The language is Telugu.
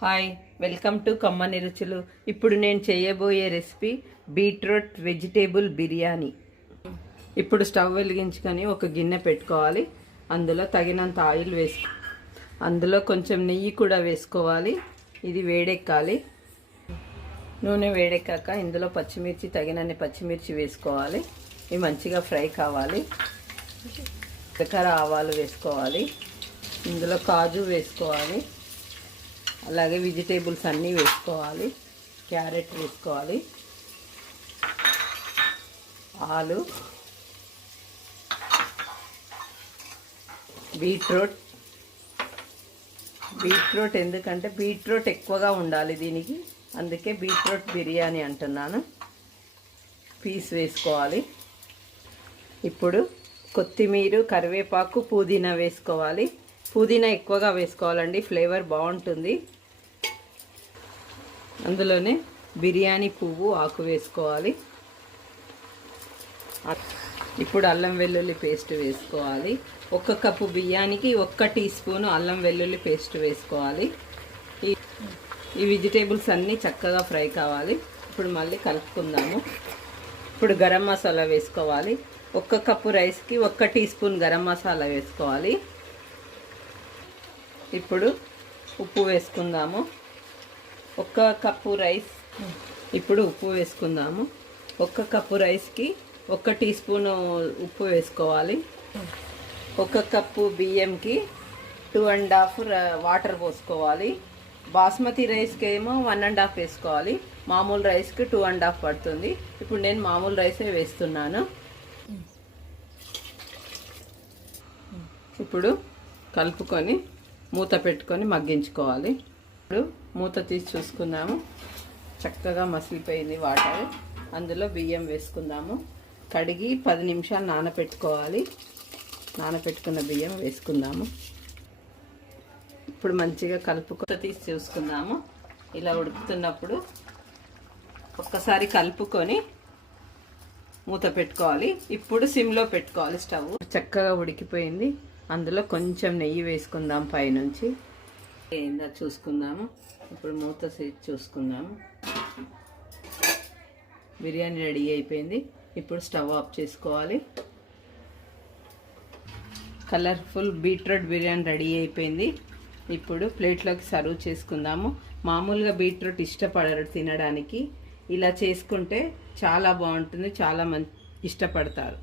హాయ్, వెల్కమ్ టు కమ్మని రుచులు. ఇప్పుడు నేను చేయబోయే రెసిపీ బీట్రూట్ వెజిటేబుల్ బిర్యానీ. ఇప్పుడు స్టవ్ వెలిగించుకొని ఒక గిన్నె పెట్టుకోవాలి. అందులో తగినంత ఆయిల్ అందులో కొంచెం నెయ్యి కూడా వేసుకోవాలి. ఇది వేడెక్కాలి. నూనె వేడెక్కాక ఇందులో పచ్చిమిర్చి, తగినన్ని పచ్చిమిర్చి వేసుకోవాలి. ఇవి మంచిగా ఫ్రై కావాలి. జీలకర్ర, ఆవాలు వేసుకోవాలి. ఇందులో కాజు వేసుకోవాలి. అలాగే వెజిటేబుల్స్ అన్నీ వేసుకోవాలి. క్యారెట్ వేసుకోవాలి, ఆలు, బీట్రూట్ ఎందుకంటే బీట్రూట్ ఎక్కువగా ఉండాలి దీనికి, అందుకే బీట్రూట్ బిర్యానీ అంటున్నాను. పీస్ వేసుకోవాలి. ఇప్పుడు కొత్తిమీర, కరివేపాకు, పుదీనా వేసుకోవాలి. పుదీనా ఎక్కువగా వేసుకోవాలండి, ఫ్లేవర్ బాగుంటుంది. అందులోనే బిర్యానీ పువ్వు ఆకు వేసుకోవాలి. ఇప్పుడు అల్లం వెల్లుల్లి పేస్ట్ వేసుకోవాలి. 1 కప్పు బియ్యానికి 1 టీ స్పూను అల్లం వెల్లుల్లి పేస్ట్ వేసుకోవాలి. ఈ వెజిటేబుల్స్ అన్నీ చక్కగా ఫ్రై కావాలి. ఇప్పుడు మళ్ళీ కలుపుకుందాము. ఇప్పుడు గరం మసాలా వేసుకోవాలి. 1 కప్పు రైస్కి 1 టీ స్పూన్ గరం మసాలా వేసుకోవాలి. ఇప్పుడు ఉప్పు వేసుకుందాము. 1 కప్పు రైస్. ఇప్పుడు ఉప్పు వేసుకుందాము. 1 కప్పు రైస్కి 1 టీ స్పూను ఉప్పు వేసుకోవాలి. 1 కప్పు బియ్యంకి 2.5 వాటర్ పోసుకోవాలి. బాస్మతి రైస్కి ఏమో 1.5 వేసుకోవాలి. మామూలు రైస్కి 2.5 పడుతుంది. ఇప్పుడు నేను మామూలు రైసే వేస్తున్నాను. ఇప్పుడు కలుపుకొని మూత పెట్టుకొని మగ్గించుకోవాలి. ఇప్పుడు మూత తీసి చూసుకుందాము. చక్కగా మసిలిపోయింది వాటర్. అందులో బియ్యం వేసుకుందాము. కడిగి 10 నిమిషాలు నానపెట్టుకోవాలి. నానపెట్టుకున్న బియ్యం వేసుకుందాము. ఇప్పుడు మంచిగా తీసి చూసుకుందాము. ఇలా ఉడుకుతున్నప్పుడు ఒక్కసారి కలుపుకొని మూత పెట్టుకోవాలి. ఇప్పుడు సిమ్లో పెట్టుకోవాలి స్టవ్. చక్కగా ఉడికిపోయింది. అందులో కొంచెం నెయ్యి వేసుకుందాం పైనుంచి. ఏందా చూసుకుందాము. ఇప్పుడు మూత చూసుకుందాము. బిర్యానీ రెడీ అయిపోయింది. ఇప్పుడు స్టవ్ ఆఫ్ చేసుకోవాలి. కలర్ఫుల్ బీట్రూట్ బిర్యానీ రెడీ అయిపోయింది. ఇప్పుడు ప్లేట్లోకి సర్వ్ చేసుకుందాము. మామూలుగా బీట్రూట్ ఇష్టపడరు తినడానికి. ఇలా చేసుకుంటే చాలా బాగుంటుంది. చాలా ఇష్టపడతారు.